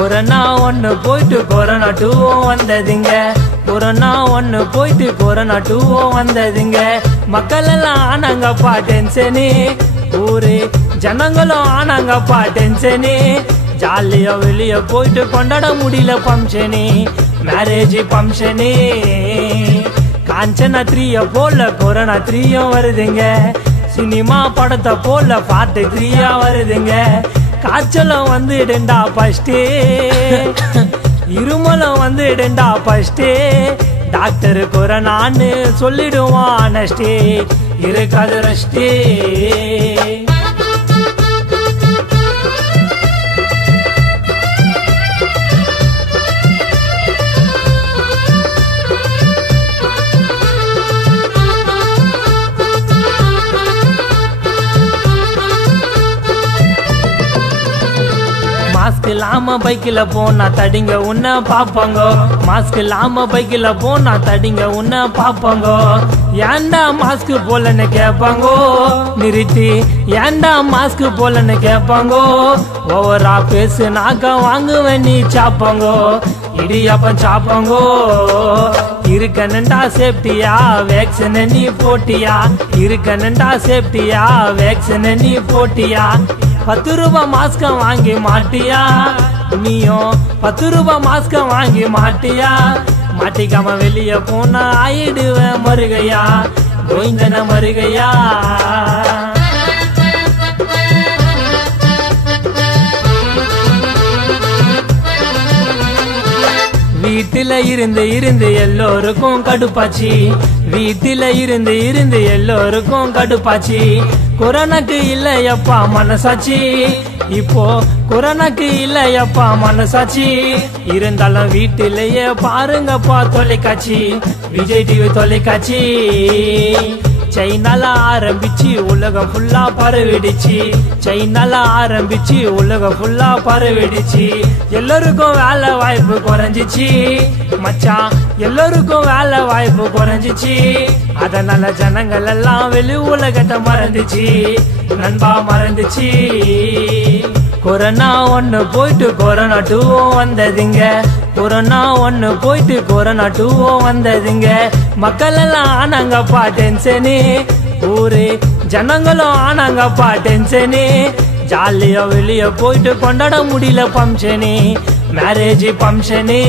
Corona ஒன்னு போயிட்டு corona டூவும் வந்ததுங்க. கொரோனா ஒன்னு போயிட்டு கொரோனா டூவும் வந்ததுங்க. மக்கள் எல்லாம் ஆனாங்கப்பா டென்ஷனு, ஊரு ஜனங்களும் ஆனாங்கப்பா டென்ஷனு. ஜாலியா வெளிய போயிட்டு கொண்டாட முடியல பம்ஷனு, மேரேஜ் பம்ஷனு. காஞ்சனா 3 போல கொரோனா 3 வருதுங்க. சினிமா படத்தை போல பாட்டு 3 வருதுங்க. காய்ச்சலும் வந்துடுண்டா ஃபர்ஸ்ட், இருமலும் வந்துடுண்டா ஃபர்ஸ்ட். டாக்டர் கொரோனான்னு சொல்லிடுவான் நஷ்டே, இருக்காது ரஷ்டே. மாஸ்க் இல்லாம பைக்கில் போனா தடிங்க உன்ன பாப்பாங்க. மாஸ்க் இல்லாம பைக்கில் போனா தடிங்க உன்ன பாப்பாங்க. ஏண்டா மாஸ்க் போலன்னு கேட்பாங்கோ நிறுத்தி, ஏண்டா மாஸ்க் போலன்னு கேட்பாங்கோ. ஓவரா பேசுனாக்க வாங்குவேன் நீ சாப்பாங்கோ, இடியாப்பம் சாப்பாங்கோ. இருக்கணுண்டா சேஃப்டியா வேக்சின் நீ போட்டியா, இருக்கணுண்டா சேஃப்டியா வேக்சின் நீ போட்டியா. 10 ரூபா மாஸ்க வாங்கி மாட்டியா, நீயும் 10 ரூபா மாஸ்க வாங்கி மாட்டியா. மாட்டிக்காம வெளிய போனா ஆயிடுவேன் மருகையா, கோவிந்தன மருகையா. வீட்டில இருந்து இருந்து எல்லோருக்கும் கடுப்பாச்சு, வீட்டில இருந்து இருந்து எல்லோருக்கும் கடுப்பாச்சு. கொரோனாக்கு இல்லையப்பா மனசாச்சு, இப்போ கொரோனாக்கு இல்லையப்பா மனசாச்சு. இருந்தாலும் வீட்டிலேயே பாருங்கப்பா தொலைக்காட்சி, விஜய் டிவி தொலைக்காட்சி. சைனால ஆரம்பிச்சு உலகம் ஃபுல்லா பரவிடுச்சு, சைனால ஆரம்பிச்சு உலகம் ஃபுல்லா பரவிடுச்சு. எல்லோருக்கும் வேலை வாய்ப்பு குறைஞ்சிச்சு மச்சான், எல்லோருக்கும் வேலை வாய்ப்பு குறைஞ்சிச்சு. அதனால ஜனங்கள் எல்லாம் வெளி உலகத்தை மறந்துச்சு நண்பா, மறந்துச்சு. கொரோனா ஒன்னு போயிட்டு கொரோனா டூவும் வந்ததுங்க. கொரோனா ஒன்னு போயிட்டு கொரோனா டூவும் வந்ததுங்க. மக்கள் எல்லாம் ஆனாங்கப்பா டென்ஷனு, ஊரு ஜனங்களும் ஆனாங்கப்பா டென்ஷனு. ஜாலியா வெளிய போயிட்டு கொண்டாட முடியல பம்ஷனு, மேரேஜ் பம்ஷனு.